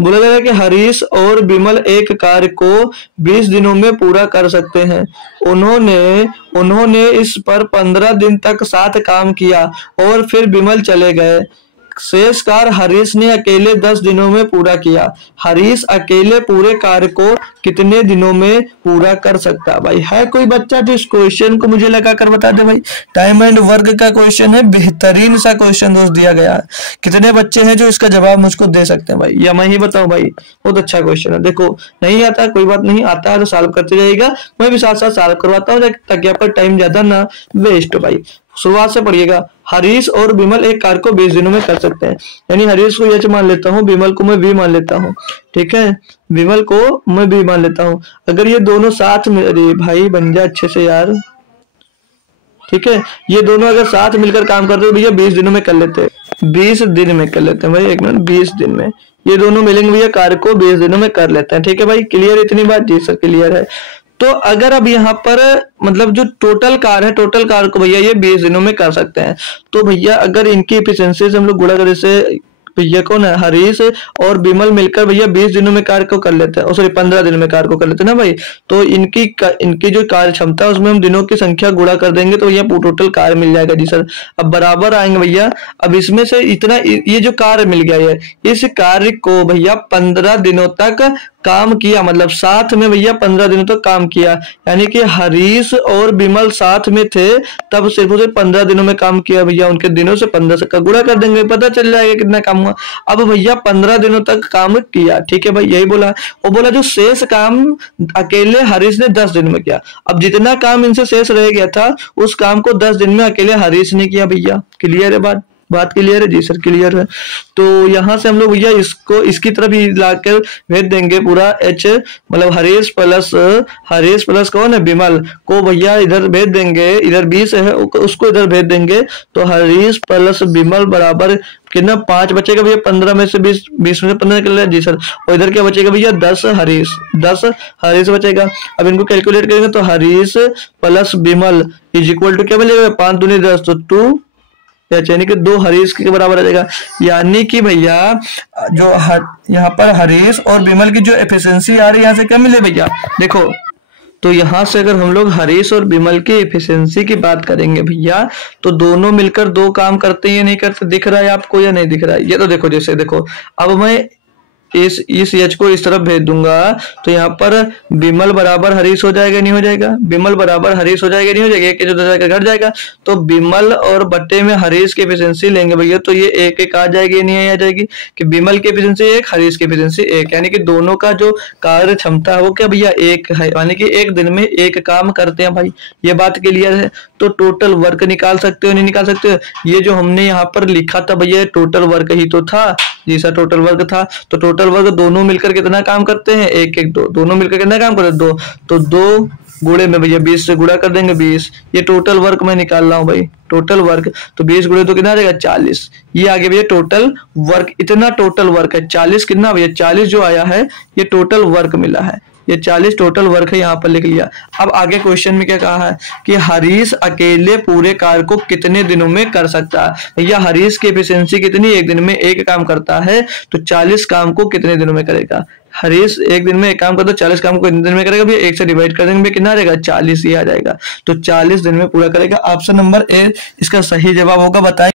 बोला जा रहा है कि हरीश और विमल एक कार्य को 20 दिनों में पूरा कर सकते हैं। उन्होंने इस पर 15 दिन तक साथ काम किया और फिर विमल चले गए। शेष कार्य हरीश ने अकेले 10 दिनों में पूरा किया। हरीश अकेले पूरे कार्य को कितने दिनों में पूरा कर सकता है? भाई है कोई बच्चा जो इस क्वेश्चन को मुझे लगा कर बता दे भाई। टाइम एंड वर्क का क्वेश्चन है, बेहतरीन सा क्वेश्चन दोस्त दिया गया है। कितने बच्चे हैं जो इसका जवाब मुझको दे सकते हैं भाई, या मैं ही बताऊं भाई? बहुत अच्छा क्वेश्चन है। देखो नहीं आता कोई बात नहीं, आता है तो सॉल्व करते जाइएगा, मैं भी साथ साथ सॉल्व करवाता हूँ ताकि आपका टाइम ज्यादा ना वेस्ट हो भाई। शुरुआत से पढ़िएगा। हरीश और विमल एक कार्य को 20 दिनों में कर सकते हैं, यानी हरीश को एच मान लेता हूँ, विमल को मैं वी मान लेता हूँ, ठीक है, विमल को मैं वी मान लेता हूँ। अगर ये दोनों साथ में, अरे भाई बन जा अच्छे से यार, ठीक है, ये दोनों अगर साथ मिलकर काम करते हैं भैया 20 दिनों में कर लेते हैं, 20 दिन में कर लेते हैं भाई, एक मिनट, 20 दिन में ये दोनों मिलेंगे भैया, कार्य को 20 दिनों में कर लेते हैं। ठीक है भाई, क्लियर इतनी बात? जी सर क्लियर है। तो अगर अब यहाँ पर मतलब जो टोटल कार्य है, टोटल कार्य को भैया ये 20 दिनों में कर सकते हैं, तो भैया अगर इनकी एफिशिएंसी से हम लोग गुणा करें, से भैया कौन है, हरीश और विमल मिलकर भैया 20 दिनों में कार्य को कर लेते हैं, और सॉरी 15 दिनों में कार्य को कर लेते हैं ना भाई। तो इनकी जो कार्य क्षमता है उसमें हम दिनों की संख्या गुणा कर देंगे तो भैया टोटल कार्य मिल जाएगा। जी सर, अब बराबर आएंगे भैया। अब इसमें से इतना ये जो कार्य मिल गया है, इस कार्य को भैया 15 दिनों तक काम किया, मतलब साथ में भैया 15 दिनों तक काम किया, यानी कि हरीश और विमल साथ में थे तब सिर्फ 15 दिनों में काम किया भैया। उनके दिनों से 15 से का गुणा कर देंगे, पता चल जाएगा कितना काम हुआ। अब भैया 15 दिनों तक काम किया, ठीक है भाई, यही बोला। और बोला जो शेष काम अकेले हरीश ने 10 दिन में किया। अब जितना काम इनसे शेष रह गया था उस काम को 10 दिन में अकेले हरीश ने किया भैया। क्लियर है बात क्लियर है? जी सर क्लियर है। तो यहाँ से हम लोग भैया इसको इसकी तरफ ही लाकर भेज देंगे पूरा एच, मतलब हरीश प्लस कौन है, विमल को भैया इधर भेज देंगे, इधर 20 है उसको इधर भेज देंगे, तो हरीश प्लस विमल बराबर कितना 5 बचेगा भैया, 15 में से 20 में से 15 निकल रहा है। जी सर, और इधर क्या बचेगा भैया 10 हरीश बचेगा। अब इनको कैलकुलेट करेंगे तो Harish plus Vimal is equal to क्या मिलेगा, 5 दूनी 10 तो 2, यानी कि 2 हरीश के बराबर आ जाएगा। यानी कि भैया जो यहाँ पर हरीश और विमल की जो एफिशिएंसी आ रही है यहाँ से क्या मिले भैया, देखो तो यहाँ से अगर हम लोग हरीश और विमल की एफिशिएंसी की बात करेंगे भैया, तो दोनों मिलकर 2 काम करते हैं या नहीं करते, दिख रहा है आपको या नहीं दिख रहा है? ये तो देखो, जैसे देखो अब मैं इस एच को इस तरफ भेज दूंगा तो यहाँ पर विमल बराबर हरीश हो जाएगा नहीं हो जाएगा, विमल बराबर हरीश हो जाएगा नहीं हो जाएगा, एक जो जाएगा घट जाएगा, तो विमल और बट्टे में हरीश की एफिशिएंसी लेंगे भैया, तो ये एक आ जाएगी नहीं आ जाएगी, कि विमल की एफिशिएंसी 1 हरीश की एफिशिएंसी 1, यानी कि दोनों का जो कार्य क्षमता है वो क्या भैया 1 है, यानी कि एक दिन में 1 काम करते हैं भाई। ये बात क्लियर है? तो टोटल वर्क निकाल सकते हो नहीं निकाल सकते हो? ये जो हमने यहाँ पर लिखा था भैया टोटल वर्क ही तो था। जी सर, टोटल वर्क था, तो टोटल वर्क दोनों मिलकर कितना काम करते हैं, 1 1 2, दोनों मिलकर कितना काम करते हैं 2, तो 2 गुणे में भैया 20 से गुणा कर देंगे 20, ये टोटल वर्क मैं निकाल रहा हूँ भाई, टोटल वर्क, तो 20 गुणे तो कितना आ जाएगा 40, ये आगे भैया टोटल वर्क, इतना टोटल वर्क है 40, कितना भैया 40 जो आया है ये टोटल वर्क मिला है, ये 40 टोटल वर्क है, यहाँ पर लिख लिया। अब आगे क्वेश्चन में क्या कहा है कि हरीश अकेले पूरे कार्य को कितने दिनों में कर सकता है। भैया हरीश की एफिशिएंसी कितनी, एक दिन में 1 काम करता है, तो 40 काम को कितने दिनों में करेगा। हरीश एक दिन में 1 काम करता है, 40 काम को कितने दिन में करेगा भैया, 1 से डिवाइड कर देंगे कितना आ जाएगा 40 ही आ जाएगा, तो 40 दिन में पूरा करेगा। ऑप्शन नंबर ए इसका सही जवाब होगा, बताएं।